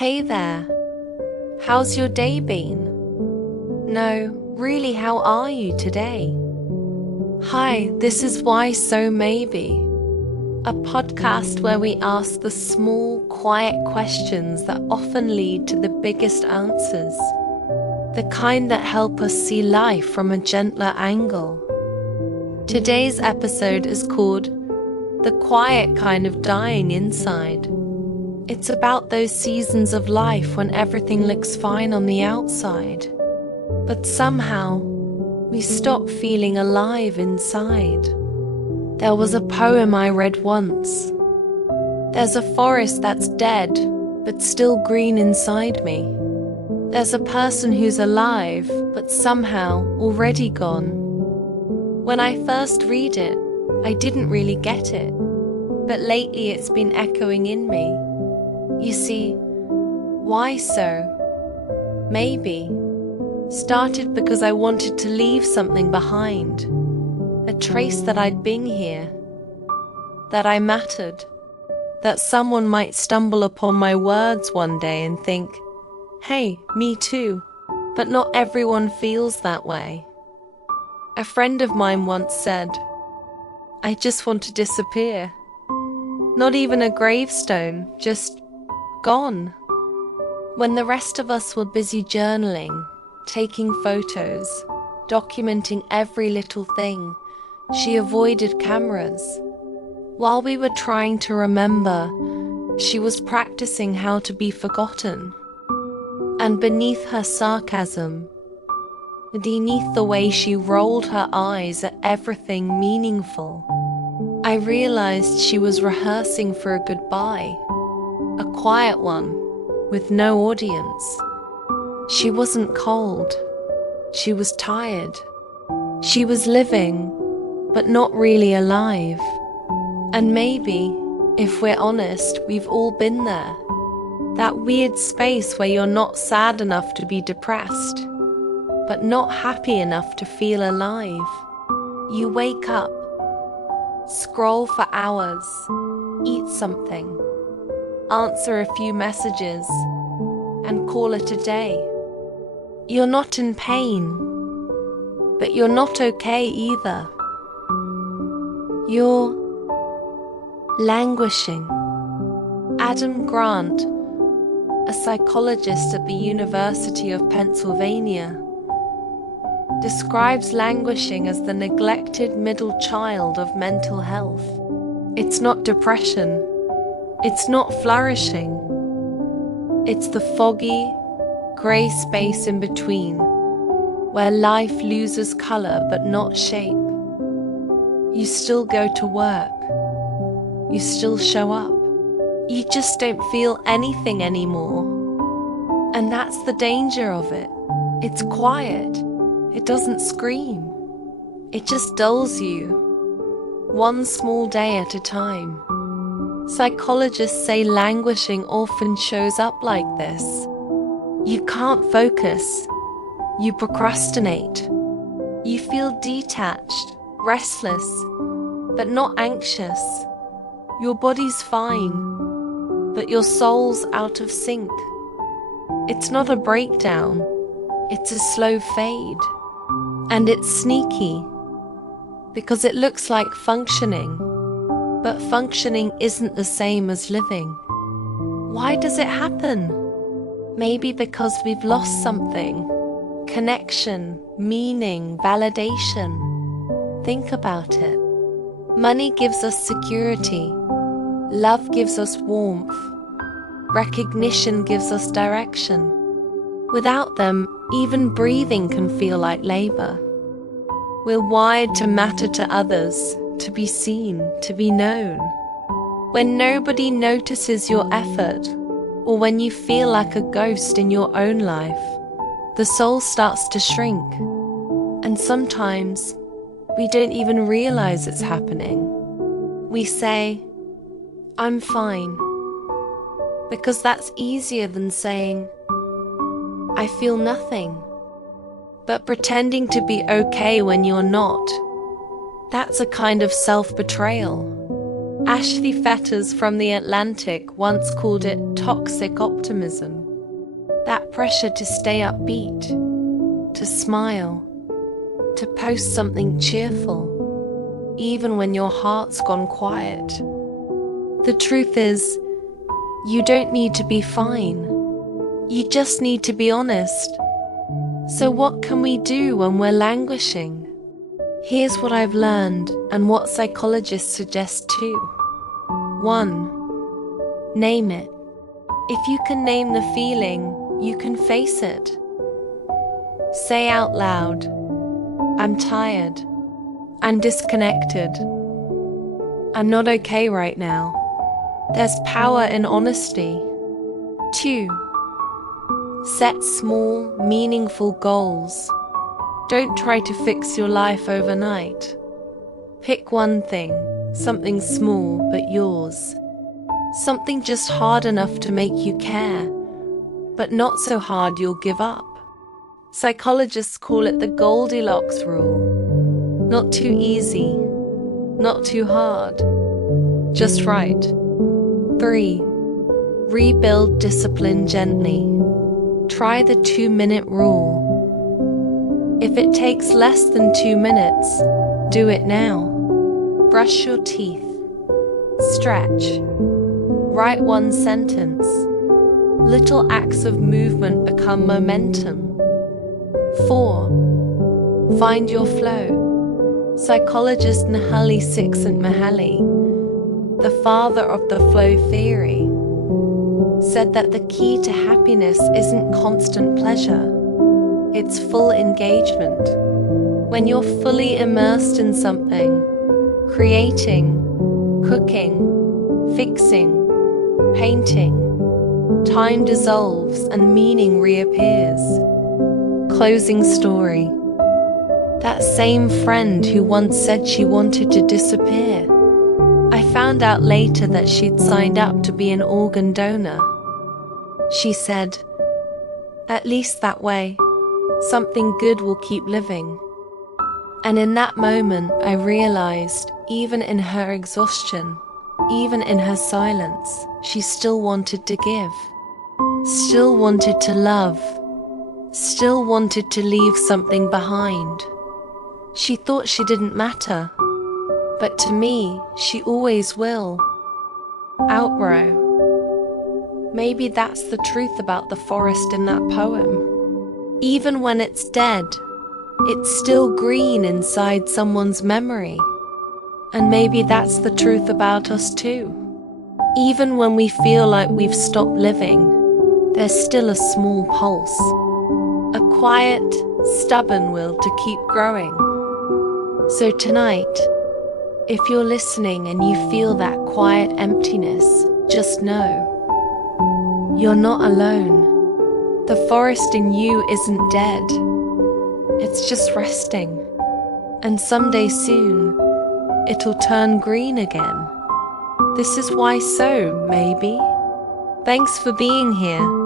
Hey there, how's your day been? No, really, how are you today? Hi, this is Why So Maybe, a podcast where we ask the small, quiet questions that often lead to the biggest answers, the kind that help us see life from a gentler angle. Today's episode is called The Quiet Kind of Dying Inside. It's about those seasons of life when everything looks fine on the outside, but somehow we stop feeling alive inside. There was a poem I read once. There's a forest that's dead, but still green inside me. There's a person who's alive, but somehow already gone. When I first read it, I didn't really get it, but lately it's been echoing in me. You see, why so? Maybe started because I wanted to leave something behind, a trace that I'd been here, that I mattered, that someone might stumble upon my words one day and think, hey, me too, but not everyone feels that way. A friend of mine once said, I just want to disappear. Not even a gravestone, just gone. When the rest of us were busy journaling, taking photos, documenting every little thing, she avoided cameras. While we were trying to remember, she was practicing how to be forgotten. And beneath her sarcasm, beneath the way she rolled her eyes at everything meaningful, I realized she was rehearsing for a goodbye. A quiet one, with no audience. She wasn't cold. She was tired. She was living, but not really alive. And maybe, if we're honest, we've all been there. That weird space where you're not sad enough to be depressed, but not happy enough to feel alive. You wake up, scroll for hours, eat something, answer a few messages, and call it a day. You're not in pain, but you're not okay either. You're languishing. Adam Grant, a psychologist at the University of Pennsylvania, describes languishing as the neglected middle child of mental health. It's not depression. It's not flourishing. It's the foggy, grey space in between, where life loses colour but not shape. You still go to work. You still show up. You just don't feel anything anymore. And that's the danger of it. It's quiet. It doesn't scream. It just dulls you, one small day at a time. Psychologists say languishing often shows up like this. You can't focus. You procrastinate. You feel detached, restless, but not anxious. Your body's fine, but your soul's out of sync. It's not a breakdown. It's a slow fade. And it's sneaky, because it looks like functioning. But functioning isn't the same as living. Why does it happen? Maybe because we've lost something. Connection, meaning, validation. Think about it. Money gives us security. Love gives us warmth. Recognition gives us direction. Without them, even breathing can feel like labor. We're wired to matter to others, to be seen, to be known. When nobody notices your effort, or when you feel like a ghost in your own life, the soul starts to shrink. And sometimes we don't even realize it's happening. We say, I'm fine, because that's easier than saying, I feel nothing. But pretending to be okay when you're not, that's a kind of self-betrayal. Ashley Fetters from The Atlantic once called it toxic optimism. That pressure to stay upbeat, to smile, to post something cheerful, even when your heart's gone quiet. The truth is, you don't need to be fine. You just need to be honest. So what can we do when we're languishing? Here's what I've learned and what psychologists suggest too. 1. Name it. If you can name the feeling, you can face it. Say out loud, I'm tired. I'm disconnected. I'm not okay right now. There's power in honesty. 2. Set small, meaningful goals. Don't try to fix your life overnight. Pick one thing, something small but yours. Something just hard enough to make you care, but not so hard you'll give up. Psychologists call it the Goldilocks rule. Not too easy, not too hard, just right. 3. Rebuild discipline gently. Try the 2-minute rule. If it takes less than 2 minutes, do it now. Brush your teeth. Stretch. Write one sentence. Little acts of movement become momentum. 4. Find your flow. Psychologist Nahali Csikszentmihalyi, the father of the flow theory, said that the key to happiness isn't constant pleasure, it's full engagement. When you're fully immersed in something, creating, cooking, fixing, painting, time dissolves and meaning reappears. Closing story. That same friend who once said she wanted to disappear, I found out later that she'd signed up to be an organ donor. She said, at least that way, something good will keep living. And in that moment, I realized, even in her exhaustion, even in her silence, she still wanted to give, still wanted to love, still wanted to leave something behind. She thought she didn't matter, but to me, she always will. Outro. Maybe that's the truth about the forest in that poem. Even when it's dead, it's still green inside someone's memory. And maybe that's the truth about us too. Even when we feel like we've stopped living, there's still a small pulse. A quiet, stubborn will to keep growing. So tonight, if you're listening and you feel that quiet emptiness, just know, you're not alone. The forest in you isn't dead. It's just resting. And someday soon, it'll turn green again. This is why so, maybe. Thanks for being here.